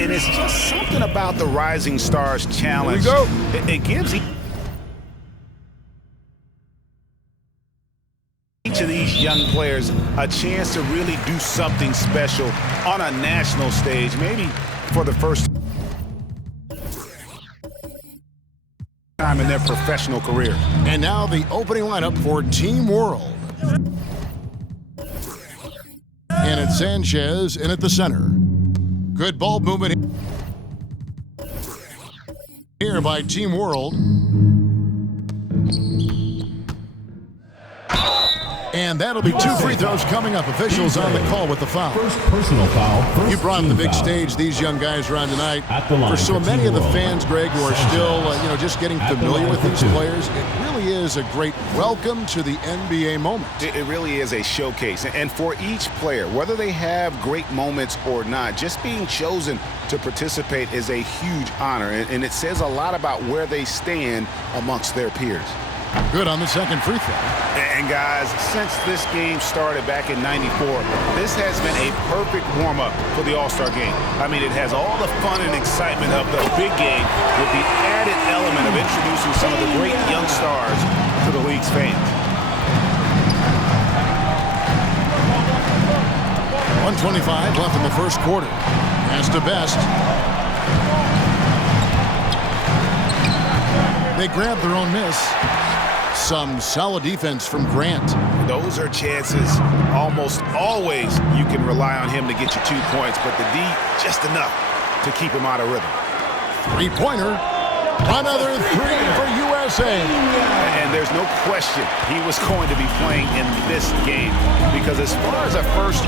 And it's just something about the Rising Stars Challenge. Here we It gives each of these young players a chance to really do something special on a national stage, maybe for the first time in their professional career. And now the opening lineup for Team World. And it's Sanchez in at the center. Good ball movement here by Team World. And that'll be 2 free throws coming up. Officials on the call with the foul. First personal foul. You brought on the big stage. These young guys are on tonight. For so many of the fans, Greg, who are still, just getting familiar with these players, it really is a great welcome to the NBA moment. It really is a showcase. And for each player, whether they have great moments or not, just being chosen to participate is a huge honor. And it says a lot about where they stand amongst their peers. Good on the second free throw. And guys, since this game started back in '94, this has been a perfect warm-up for the All-Star game. I mean, it has all the fun and excitement of the big game with the added element of introducing some of the great young stars to the league's fans. 1:25 left in the first quarter. Pass to Best. They grab their own miss. Some solid defense from Grant. Those are chances. Almost always you can rely on him to get you 2 points, but the D just enough to keep him out of rhythm. Three-pointer. Another three for USA. And there's no question he was going to be playing in this game, because as far as a first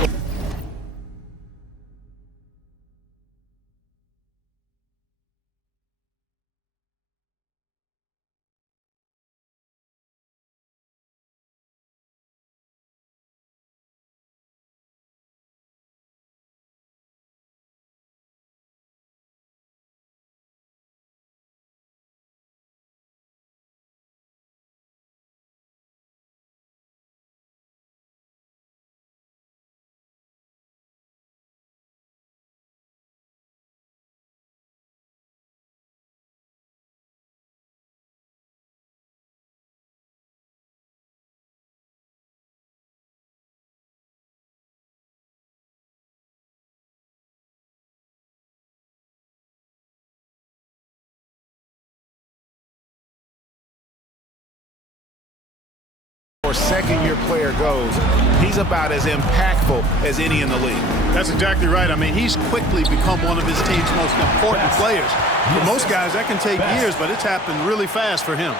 second-year player goes, he's about as impactful as any in the league. That's exactly right. I mean, he's quickly become one of his team's most important players. For most guys, that can take years, but it's happened really fast for him.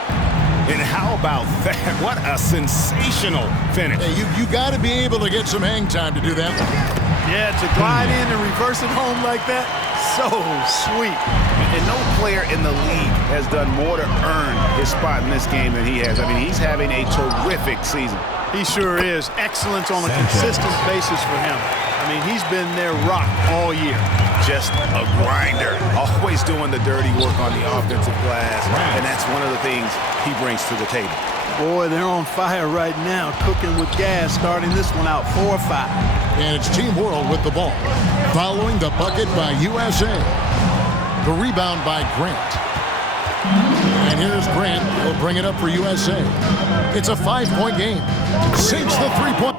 And how about that? What a sensational finish. Hey, you got to be able to get some hang time to do that. Yeah, to glide in and reverse it home like that, so sweet. And no player in the league has done more to earn his spot in this game than he has. I mean, he's having a terrific season. He sure is. Excellence on a consistent basis for him. I mean, he's been their rock all year. Just a grinder. Always doing the dirty work on the offensive glass. And that's one of the things he brings to the table. Boy, they're on fire right now, cooking with gas, starting this one out 4-5. And it's Team World with the ball. Following the bucket by USA. The rebound by Grant. And here's Grant. He'll bring it up for USA. It's a 5-point game. Sinks the three-point.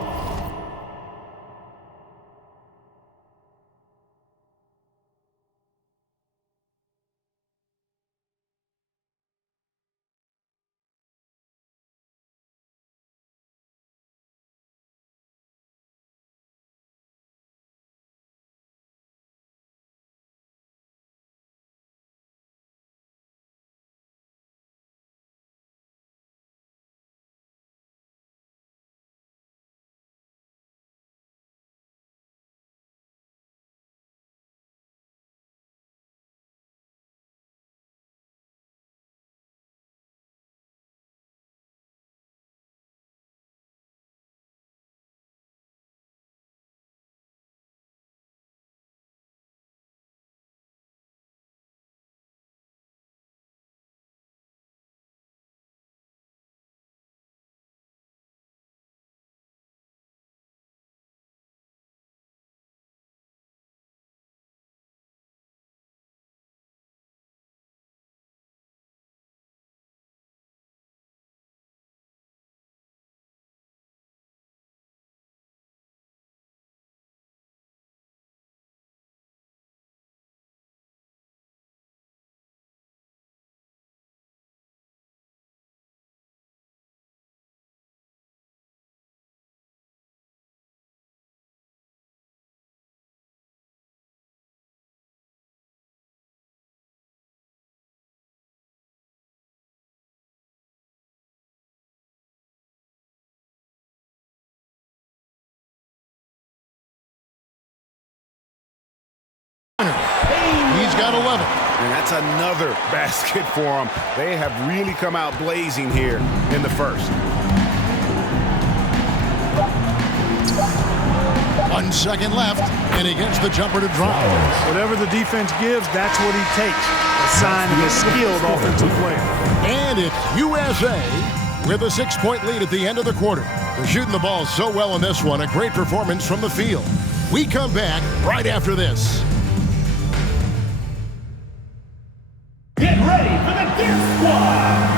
He's got 11. And that's another basket for them. They have really come out blazing here in the first. 1 second left, and he gets the jumper to drop. Whatever the defense gives, that's what he takes. A sign of a skilled offensive player. And it's USA with a 6-point lead at the end of the quarter. They're shooting the ball so well in this one. A great performance from the field. We come back right after this. Get ready for the Gear Squad!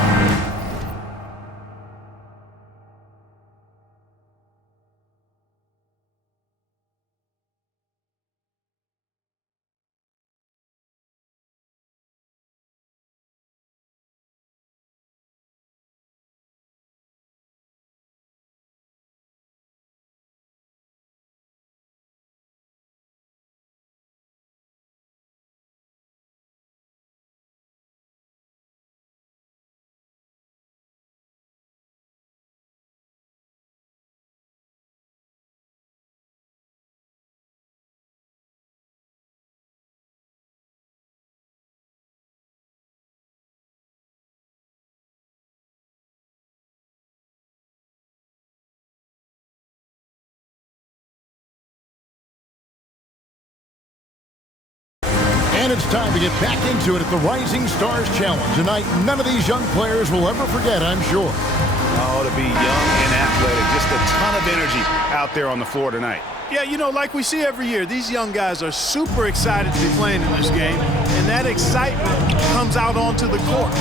And it's time to get back into it at the Rising Stars Challenge. Tonight, none of these young players will ever forget, I'm sure. Oh, to be young and athletic. Just a ton of energy out there on the floor tonight. Yeah, you know, like we see every year, these young guys are super excited to be playing in this game, and that excitement comes out onto the court.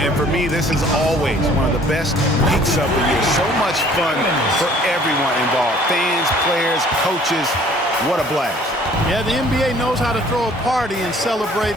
And for me, this is always one of the best weeks of the year. So much fun for everyone involved. Fans, players, coaches. What a blast. Yeah, the NBA knows how to throw a party and celebrate.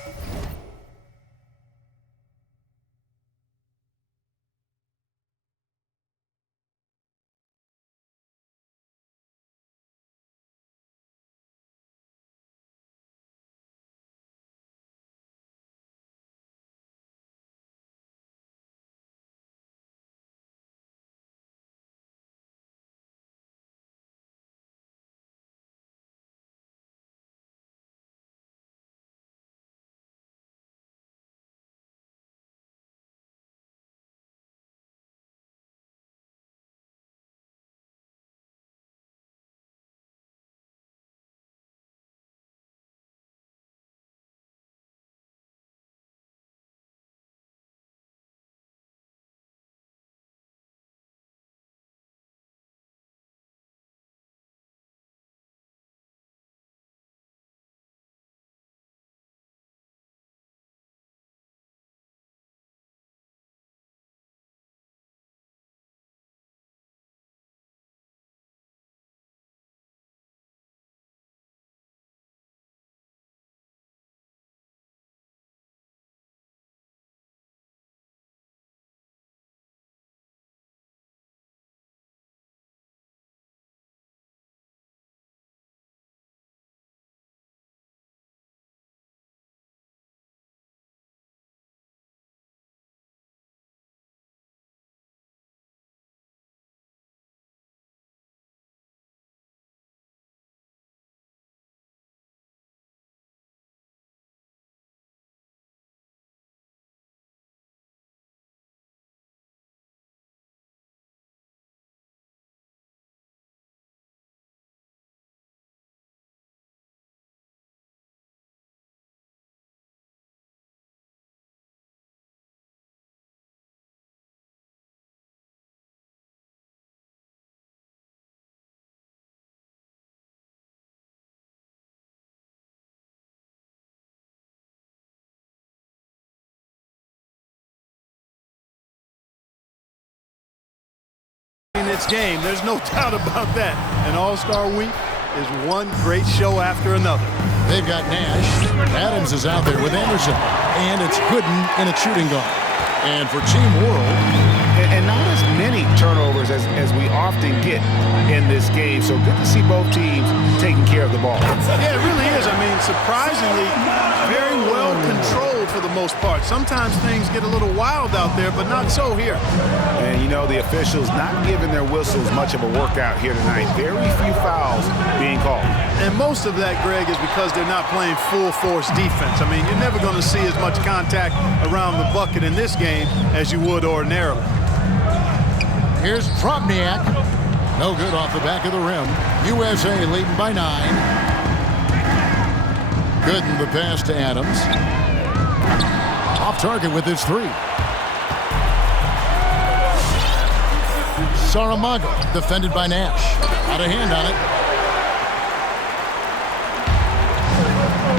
In its game, there's no doubt about that. An All-Star week is one great show after another. They've got Nash. Adams is out there with Anderson. And it's Gooden in a shooting guard. And for Team World. And not as many turnovers as we often get in this game. So good to see both teams taking care of the ball. Yeah, it really is. I mean, surprisingly, very well controlled for for the most part. Sometimes things get a little wild out there, but not so here. And, you know, the officials not giving their whistles much of a workout here tonight. Very few fouls being called. And most of that, Greg, is because they're not playing full-force defense. I mean, you're never going to see as much contact around the bucket in this game as you would ordinarily. Here's Drobniak. No good off the back of the rim. USA leading by 9. Gooden the pass to Adams. Off target with his 3. Saramago defended by Nash. Out of hand on it.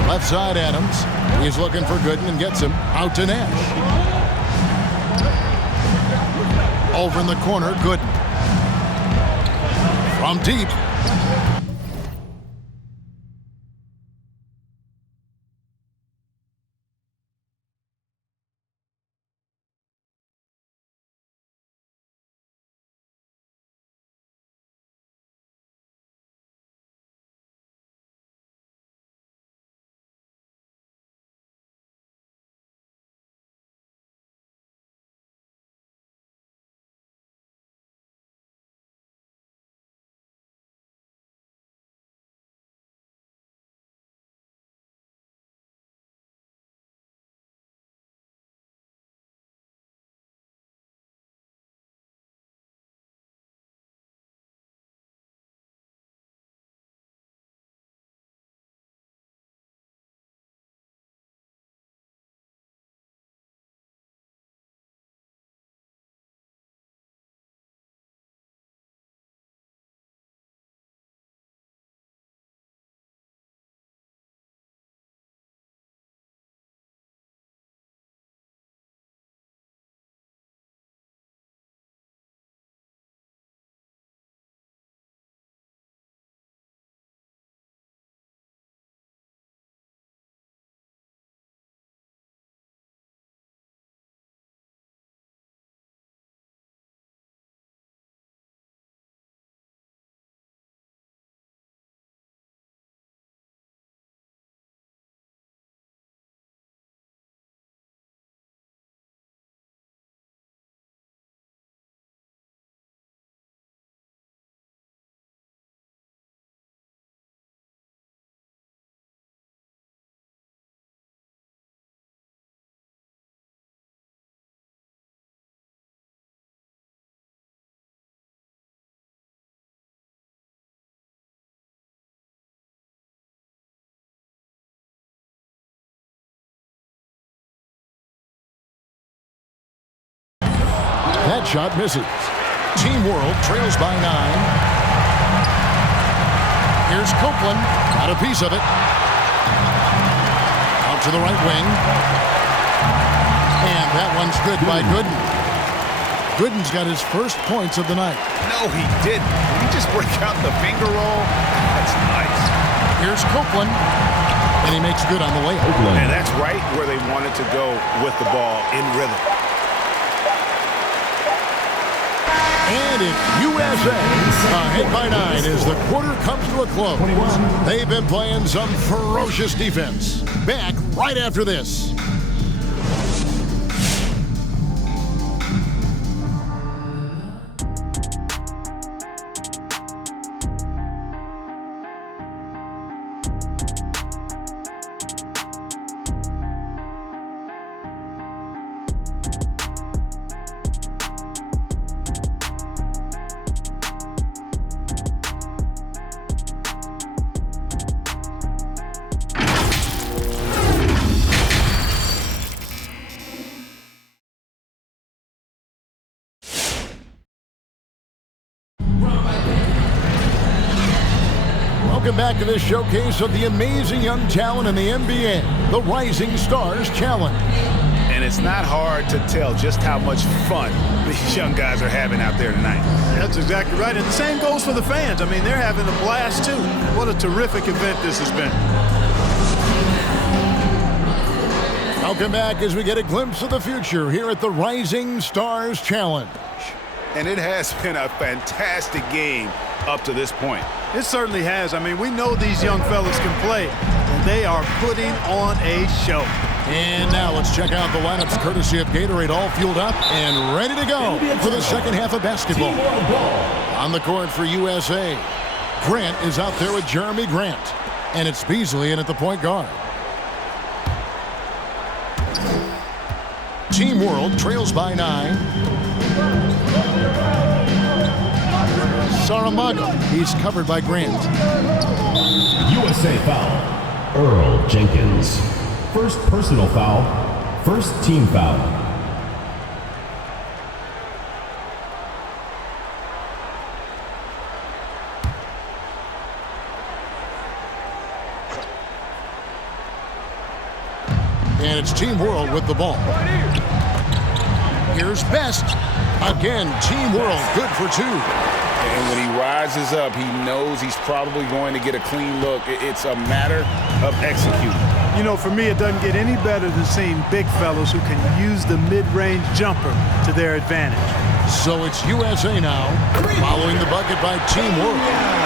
Left side Adams. He's looking for Gooden and gets him out to Nash. Over in the corner, Gooden. From deep. That shot misses. Team World trails by 9. Here's Copeland. Got a piece of it. Out to the right wing. And that one's good by Gooden. Gooden's got his first points of the night. No, he didn't. Did he just break out the finger roll? That's nice. Here's Copeland. And he makes good on the layup. And that's right where they wanted to go with the ball, in rhythm. And it's USA ahead by 9 as the quarter comes to a close. They've been playing some ferocious defense. Back right after this. Welcome back to this showcase of the amazing young talent in the NBA, the Rising Stars Challenge. And it's not hard to tell just how much fun these young guys are having out there tonight. That's exactly right. And the same goes for the fans. I mean, they're having a blast, too. What a terrific event this has been. Welcome back as we get a glimpse of the future here at the Rising Stars Challenge. And it has been a fantastic game up to this point. It certainly has. I mean, we know these young fellas can play, and they are putting on a show. And now let's check out the lineups courtesy of Gatorade, all fueled up and ready to go for the second half of basketball. On the court for USA, Grant is out there with Jeremy Grant. And it's Beasley in at the point guard. Team World trails by 9. Saramago, he's covered by Grant. USA foul. Earl Jenkins. First personal foul. First team foul. And it's Team World with the ball. Here's Best. Again, Team World good for 2. And when he rises up, he knows he's probably going to get a clean look. It's a matter of executing. You know, for me, it doesn't get any better than seeing big fellas who can use the mid-range jumper to their advantage. So it's USA now, following the bucket by Team World.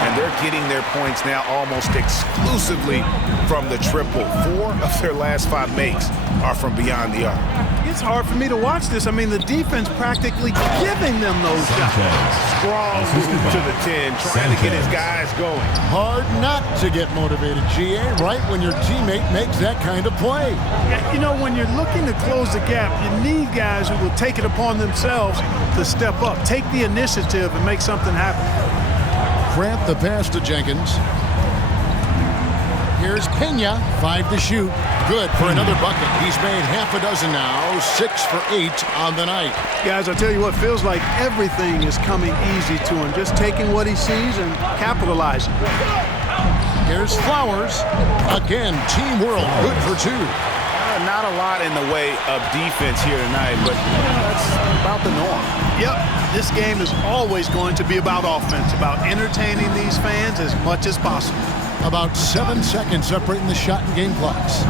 And they're getting their points now almost exclusively from the triple. 4 of their last 5 makes are from beyond the arc. It's hard for me to watch this. I mean, the defense practically giving them those shots. Strong move to the 10, trying to get his guys going. Hard not to get motivated, GA, right when your teammate makes that kind of play. Yeah, you know, when you're looking to close the gap, you need guys who will take it upon themselves to step up, take the initiative, and make something happen. Grant the pass to Jenkins. Here's Pena, 5 to shoot. Good for another bucket. He's made half a dozen now, 6 for 8 on the night. Guys, I tell you what, feels like everything is coming easy to him, just taking what he sees and capitalizing. Here's Flowers. Again, Team World good for 2. Not a lot in the way of defense here tonight, but that's about the norm. Yep, this game is always going to be about offense, about entertaining these fans as much as possible. About 7 seconds separating the shot and game clocks.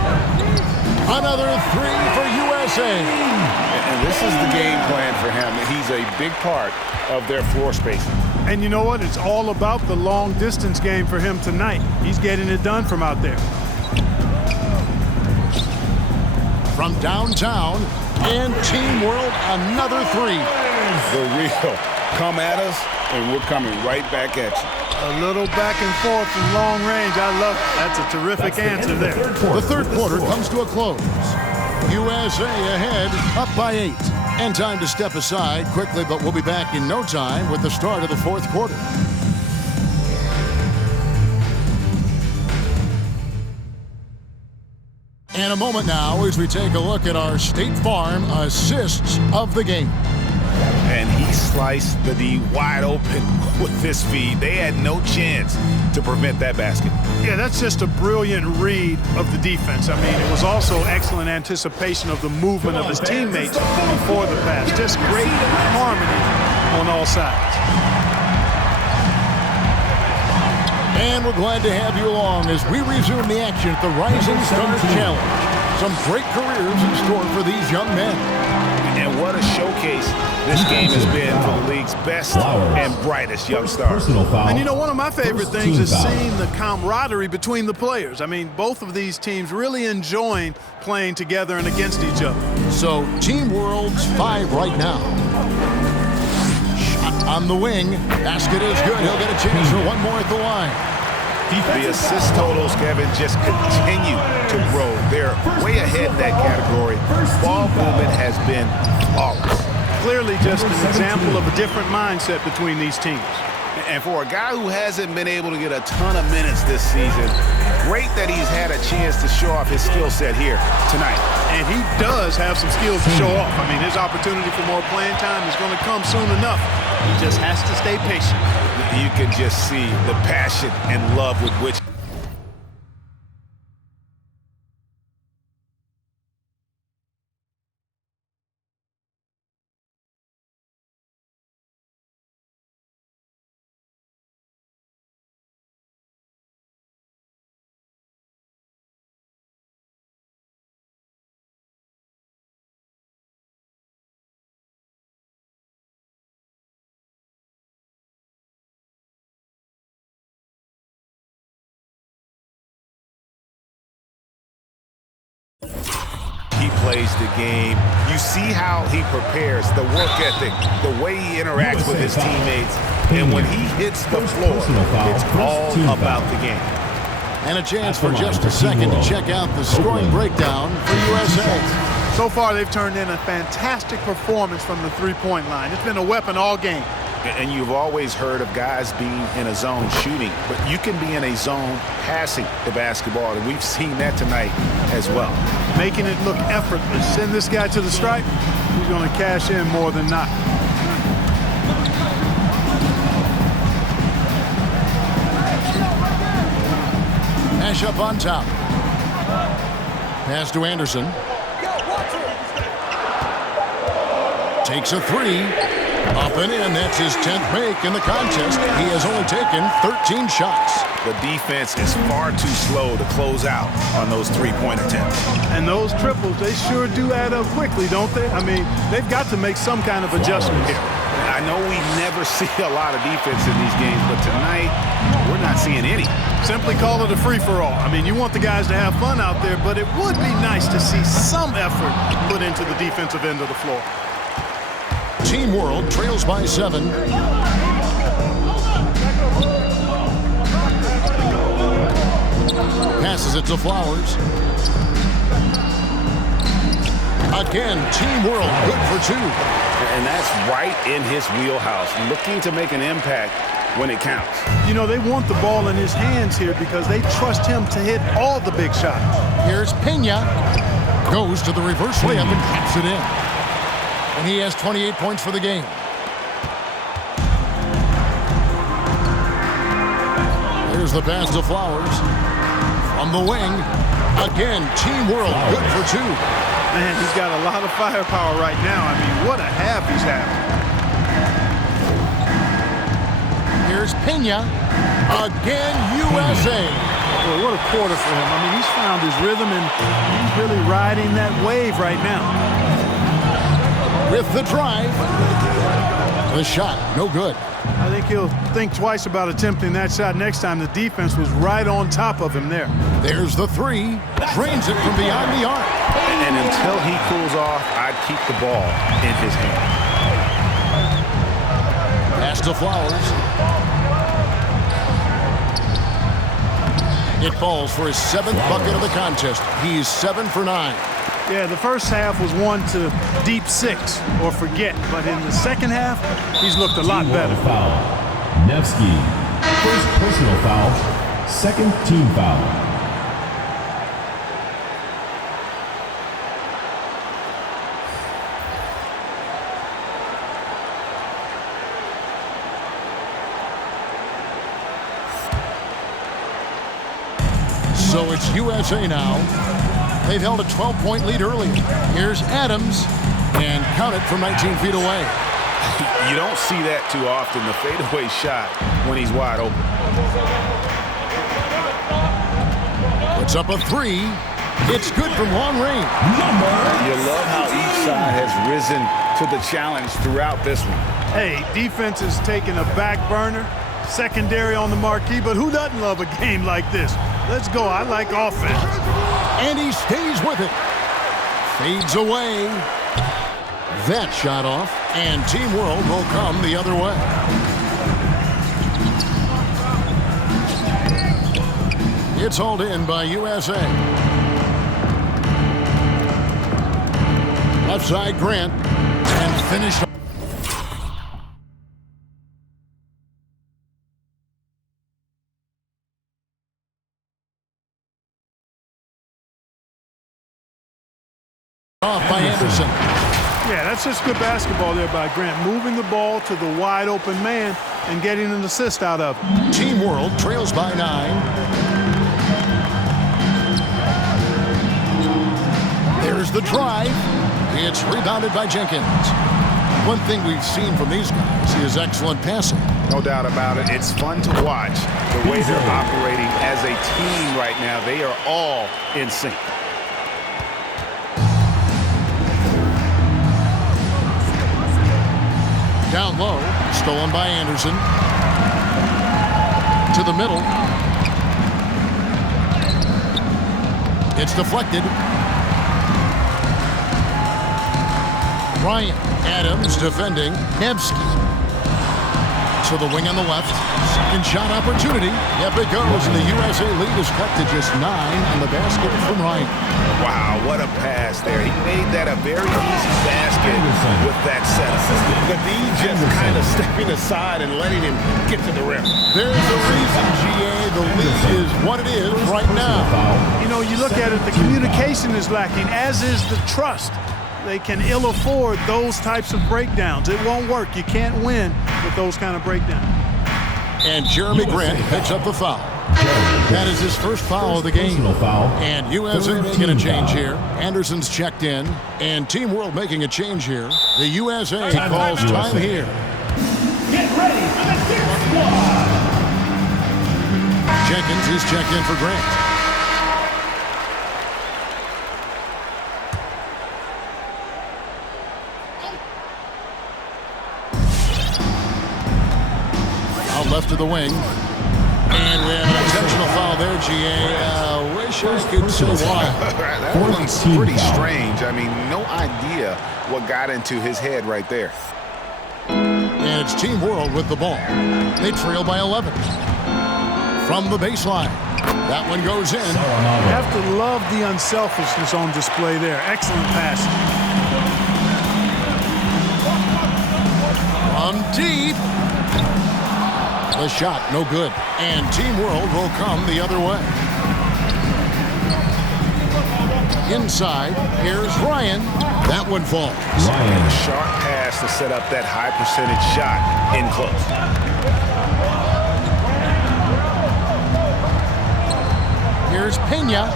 Another 3 for USA. And this is the game plan for him. He's a big part of their floor spacing. And you know what? It's all about the long distance game for him tonight. He's getting it done from out there. From downtown, and Team World, another 3. The real come at us, and we're coming right back at you. A little back and forth from long range. I love it. That's a terrific answer there. The third quarter comes to a close. USA ahead, up by 8. And time to step aside quickly, but we'll be back in no time with the start of the fourth quarter. In a moment now as we take a look at our State Farm assists of the game. And he sliced the D wide open with this feed. They had no chance to prevent that basket. Yeah, that's just a brilliant read of the defense. I mean, it was also excellent anticipation of the movement of his teammates before the pass. Just great harmony on all sides. And we're glad to have you along as we resume the action at the Rising Stars Challenge. Some great careers in store for these young men. And what a showcase this game has been for the league's best and brightest young stars. And you know, one of my favorite things is seeing the camaraderie between the players. I mean, both of these teams really enjoying playing together and against each other. So, Team World's 5 right now. Shot on the wing. Basket is good. He'll get a chance for one more at the line. The assist totals, Kevin, just continue to grow. They're way ahead in that category. Ball movement has been flawless. Clearly just an example of a different mindset between these teams. And for a guy who hasn't been able to get a ton of minutes this season, great that he's had a chance to show off his skill set here tonight. And he does have some skills to show off. I mean, his opportunity for more playing time is going to come soon enough. He just has to stay patient. You can just see the passion and love with which he plays the game. You see how he prepares, the work ethic, the way he interacts with his teammates. And when he hits the floor, it's all about the game. And a chance for just a second to check out the scoring breakdown for USA. So far, they've turned in a fantastic performance from the three-point line. It's been a weapon all game. And you've always heard of guys being in a zone shooting, but you can be in a zone passing the basketball, and we've seen that tonight as well. Making it look effortless. Send this guy to the stripe, he's going to cash in more than not. Nash up on top. Pass to Anderson. Takes a three. Up and in. That's his 10th make in the contest. He has only taken 13 shots. The defense is far too slow to close out on those three-point attempts. And those triples, they sure do add up quickly, don't they? I mean, they've got to make some kind of adjustment here. I know we never see a lot of defense in these games, but tonight we're not seeing any. Simply call it a free-for-all. I mean, you want the guys to have fun out there, but it would be nice to see some effort put into the defensive end of the floor. Team World trails by 7. Passes it to Flowers. Again, Team World good for 2. And that's right in his wheelhouse, looking to make an impact when it counts. You know, they want the ball in his hands here because they trust him to hit all the big shots. Here's Pena. Goes to the reverse layup and taps it in. And he has 28 points for the game. Here's the pass to Flowers. From the wing. Again, Team World good for 2. Man, he's got a lot of firepower right now. I mean, what a half he's having. Here's Pena. Again, USA. Boy, what a quarter for him. I mean, he's found his rhythm, and he's really riding that wave right now. With the drive. The shot, no good. I think he'll think twice about attempting that shot next time. The defense was right on top of him there. There's the three. Drains it from beyond the arc. And until he cools off, I'd keep the ball in his hand. Pass to Flowers. It falls for his 7th bucket of the contest. He's 7 for 9. Yeah, the first half was one to deep 6 or forget. But in the second half, he's looked a lot better. Foul. Nevsky. First personal foul. Second team foul. So it's USA now. They've held a 12-point lead earlier. Here's Adams, and count it from 19 feet away. You don't see that too often, the fadeaway shot when he's wide open. Puts up a 3. It's good from long range. You love how each side has risen to the challenge throughout this one. Hey, defense is taking a back burner, secondary on the marquee, but who doesn't love a game like this? Let's go. I like offense. And he stays with it. Fades away. That shot off, and Team World will come the other way. It's hauled in by USA. Left side, Grant, and finished off by Anderson. Yeah, that's just good basketball there by Grant, moving the ball to the wide open man and getting an assist out of it. Team World trails by 9. There's the drive. It's rebounded by Jenkins. One thing we've seen from these guys is excellent passing. No doubt about it. It's fun to watch the way they're operating as a team right now. They are all in sync. Down low, stolen by Anderson. To the middle. It's deflected. Bryant. Adams defending. Nevsky. To the wing on the left. Second shot opportunity. Yep, it goes. And the USA lead is cut to just 9 on the basket from Ryan. Wow, what a pass there. He made that a very easy basket with that setup. Navid just kind of stepping aside and letting him get to the rim. There's a reason, GA. The lead is what it is right now. You know, you look at it, the communication is lacking, as is the trust. They can ill afford those types of breakdowns. It won't work. You can't win with those kind of breakdowns. And Jeremy Grant picks up the foul. That is his first foul of the game. And USA making a change here. Anderson's checked in. And Team World making a change here. The USA calls time here. Get ready for the Sixth Squad. Jenkins is checked in for Grant. Out left to the wing. And we have an intentional foul there, GA. Wish I could say why. That one's pretty strange. I mean, no idea what got into his head right there. And it's Team World with the ball. They trail by 11. From the baseline. That one goes in. You have to love the unselfishness on display there. Excellent pass. From deep. The shot, no good. And Team World will come the other way. Inside, here's Ryan. That one falls. A sharp pass to set up that high percentage shot in close. Here's Pena.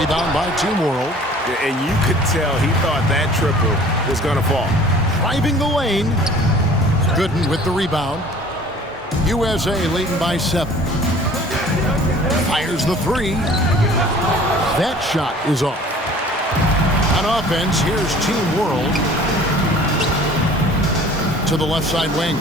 Rebound by Team World. And you could tell he thought that triple was going to fall. Driving the lane. Gooden with the rebound. USA leading by 7. Fires the 3. That shot is off. On offense, here's Team World. To the left side wing.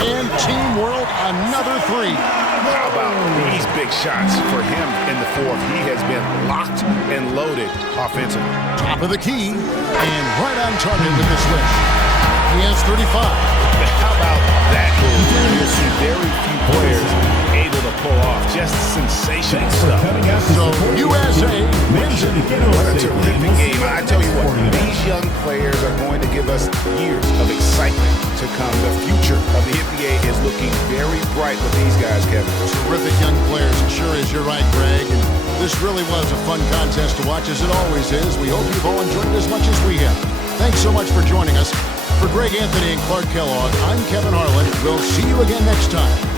And Team World, another 3. How about these big shots for him in the fourth? He has been locked and loaded offensively. Top of the key. And right on target with the switch. He has 35. How about that move? You'll see very few players able to pull off just sensational stuff. So USA wins it. What a terrific game. I tell you what, these young players are going to give us years of excitement to come. The future of the NBA is looking very bright with these guys, Kevin. Terrific young players. It sure is. You're right, Greg. And this really was a fun contest to watch, as it always is. We hope you've all enjoyed it as much as we have. Thanks so much for joining us. For Greg Anthony and Clark Kellogg, I'm Kevin Harlan. We'll see you again next time.